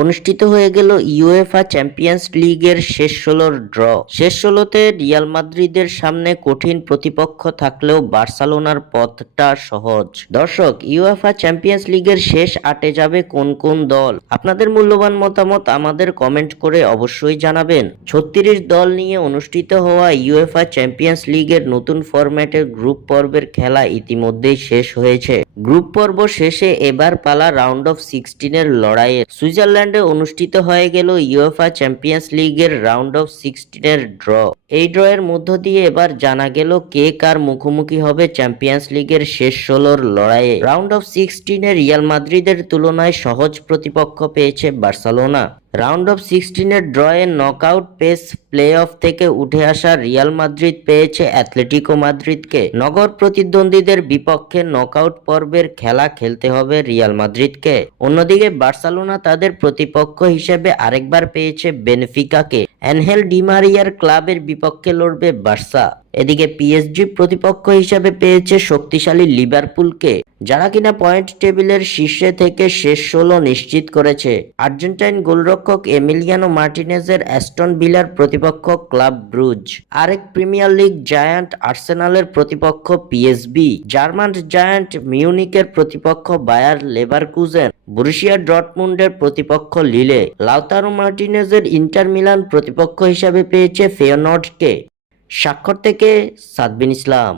অনুষ্ঠিত হয়ে গেল ইউএফা চ্যাম্পিয়ন্স লিগের শেষ ১৬র ড্র। শেষ ১৬তে রিয়াল মাদ্রিদের সামনে কঠিন প্রতিপক্ষ থাকলেও বার্সেলোনার পথটা সহজ। দর্শক, ইউএফা চ্যাম্পিয়ন্স লিগের শেষ ৮-এ যাবে কোন কোন দল? আপনাদের মূল্যবান মতামত আমাদের কমেন্ট করে অবশ্যই জানাবেন। ৩৬ দল নিয়ে অনুষ্ঠিত হওয়া ইউএফা চ্যাম্পিয়ন্স লিগের নতুন ফরম্যাটের গ্রুপ পর্বের খেলা ইতিমধ্যেই শেষ হয়েছে। গ্রুপ পর্ব শেষে এবার পালা রাউন্ড অফ 16-এর লড়াইয়ে। সুইজারল্যান্ডে অনুষ্ঠিত হয়ে গেল ইউএফা চ্যাম্পিয়ন্স লিগের রাউন্ড অফ 16-এর ড্র। এই ড্রয়ের মধ্য দিয়ে এবার জানা গেল কে কার মুখোমুখি হবে চ্যাম্পিয়ন্স লিগের শেষ ১৬র লড়াইয়ে। রাউন্ড অফ 16-এ রিয়াল মাদ্রিদের তুলনায় সহজ প্রতিপক্ষ পেয়েছে বার্সেলোনা। রাউন্ড অফ 16-এর ড্রয়ে নকআউট পেস প্লে অফ থেকে উঠে আসা রিয়াল মাদ্রিদ পেয়েছে অ্যাটলেটিকো মাদ্রিদকে। নগর প্রতিদ্বন্দ্বীদের বিপক্ষে নকআউট পর্বের খেলা খেলতে হবে রিয়াল মাদ্রিদকে। অন্যদিকে বার্সেলোনা তাদের প্রতিপক্ষ হিসেবে আরেকবার পেয়েছে বেনফিকাকে। অ্যানহেল ডি মারিয়ার ক্লাবের বিপক্ষে লড়বে বার্সা। এদিকে পিএসজি প্রতিপক্ষ হিসেবে পেয়েছে শক্তিশালী লিভারপুলকে, যারা কিনা পয়েন্ট টেবিলের শীর্ষে থেকে শেষ ১৬ নিশ্চিত করেছে। আর্জেন্টাইন গোলরক্ষক এমিলিয়ানো মার্টিনেজের অ্যাস্টন ভিলার প্রতিপক্ষ ক্লাব ব্রুজ। আরেক প্রিমিয়ার লিগ জায়ান্ট আর্সেনালের প্রতিপক্ষ পিএসবি। জার্মান জায়ান্ট মিউনিকের প্রতিপক্ষ বায়ার লেভারকুজেন। বরুসিয়া ডর্টমুন্ডের প্রতিপক্ষ লিলে। লাউতারো মার্টিনেজের ইন্টার মিলান প্রতিপক্ষ হিসাবে পেয়েছে ফেয়নর্ডকে। স্বাক্ষর থেকে সাদবিন ইসলাম।